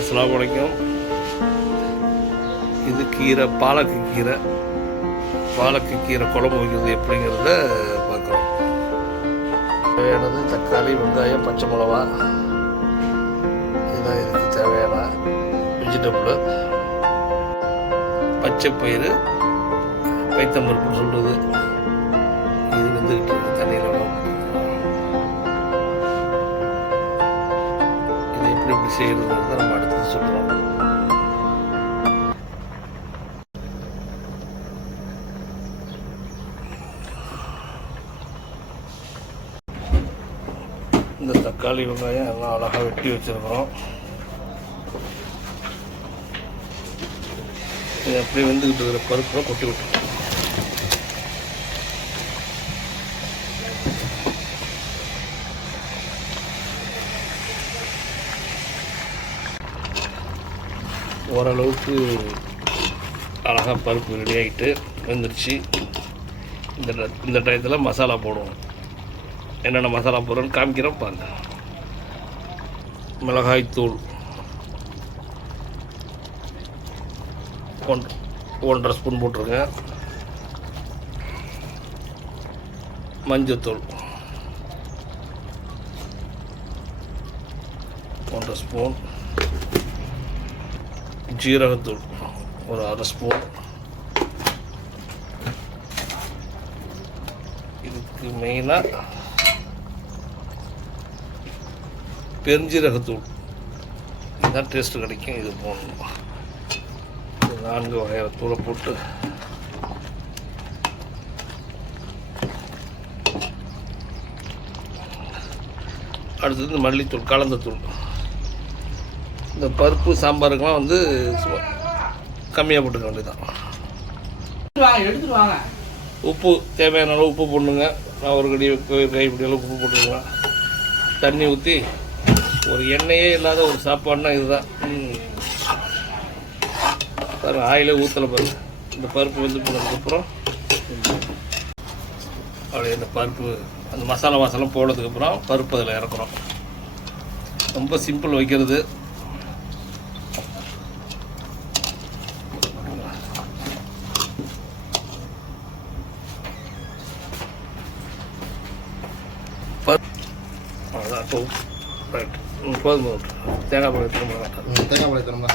அஸ்லாம் அலைக்கும். இது கீரை பாலக்கு கீரை. பாலக்கு கீரை குழம்பு வைக்கிறது எப்படிங்கிறத பார்க்குறோம். தேவையானது தக்காளி வெங்காயம் பச்சை மிளவா இதுதான் இதுக்கு தேவையான வெஜிடபிள் பச்சை பயிறு பைத்தம்பருப்புன்னு சொல்கிறது இது வந்துக்கிட்டு தண்ணியில். இது எப்படி செய்யறதுங்கிறத நம்ம அடுத்தது சொல்லுவோம் இந்த தக்காளி வெங்காயம் எல்லாம் அழகாக வெட்டி வச்சிருக்கிறோம். இது அப்படியே வெந்துக்கிட்டு இருக்கிற பருப்பை கொட்டி விட்டுருக்கோம் ஓரளவுக்கு அழகாக பருப்பு ரெடி ஆகிட்டு வெந்துருச்சு. இந்த இந்த டயத்தில் மசாலா போடுவோம். என்னென்ன மசாலா போடுறோன்னு காமிக்கிறோம் பாருங்க. மிளகாய்த்தூள் ஒன் ஒன்றரை ஸ்பூன் போட்டுருங்க. மஞ்சத்தூள். ஒன்றரை ஸ்பூன். ஜீரகத்தூள் ஒரு அரை ஸ்பூன். இதுக்கு மெயினாக பெருஞ்சீரகத்தூள். இதுதான் டேஸ்ட்டு கிடைக்கும் இது போடணும். நான்கு வகையான தூளை போட்டு. அடுத்தது மல்லித்தூள் கலந்த தூள் இந்த பருப்பு சாம்பாருக்கெல்லாம் வந்து கம்மியாக போட்டுக்க வேண்டியதான் உப்பு தேவையான அளவு உப்பு போடணுங்க நான் ஒரு கடி கைப்பிடி அளவு உப்பு போட்டுக்கலாம். தண்ணி ஊற்றி ஒரு எண்ணெயே இல்லாத ஒரு சாப்பாடுனா இதுதான். பாருங்க ஆயிலே ஊற்றலை பாருங்க. இந்த பருப்பு வந்து போனதுக்கப்புறம் அப்படியே இந்த பருப்பு அந்த மசாலா மசாலாம் போனதுக்கப்புறம் பருப்பு அதில் இறக்குறோம் ரொம்ப சிம்பிள் வைக்கிறது பருப்பு இப்போ ரைட் ம் போதும் போதும் தேங்காய் பழம் திரும்ப தேங்காய் பழம் திரும்ப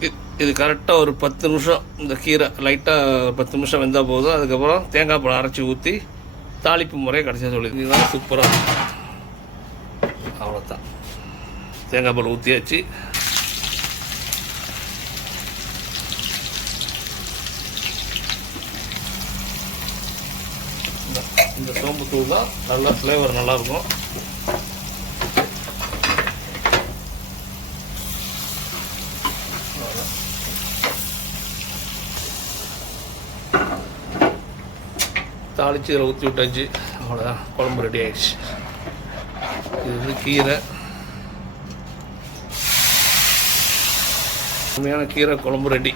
இது- இது கரெக்டாக ஒரு பத்து நிமிஷம் இந்த கீரை லைட்டாக பத்து நிமிஷம் வெந்தால் போதும். அதுக்கப்புறம் தேங்காய் பழம் அரைச்சி ஊற்றி தாளிப்பு முறையை கடைசியாக சொல்லி இதுதான் சூப்பராக அவ்வளோதான் தேங்காய் பழம் ஊற்றியாச்சு இந்த- சோம்பு தூள் தான் நல்லா ஃப்ளேவர் நல்லாயிருக்கும் தாளித்து இதில் ஊற்றி விட்டாச்சு. அவ்வளோதான் குழம்பு ரெடி ஆகிடுச்சு இது வந்து கீரை. உண்மையான கீரை குழம்பு ரெடி